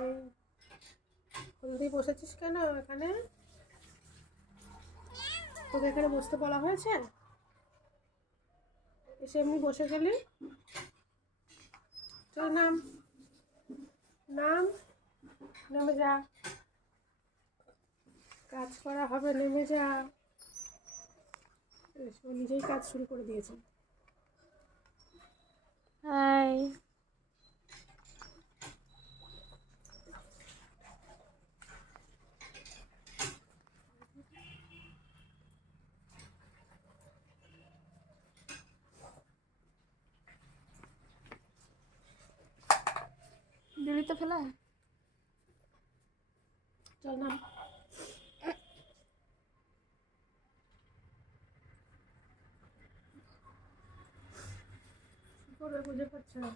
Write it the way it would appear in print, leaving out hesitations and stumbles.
এই হলদি বসেছিস কেন এখানে? তোকে এখানে বসতে বলা হয়েছে? এসে এমনি বসে গেলি? চল নাম, নাম, নেমে যা, কাজ করা হবে, নেমে যা। ও নিজেই কাজ শুরু করে দিয়েছে। হাই, দিলি তো ফেলা। চল নাম। কি করবে বুঝে পাচ্ছে না।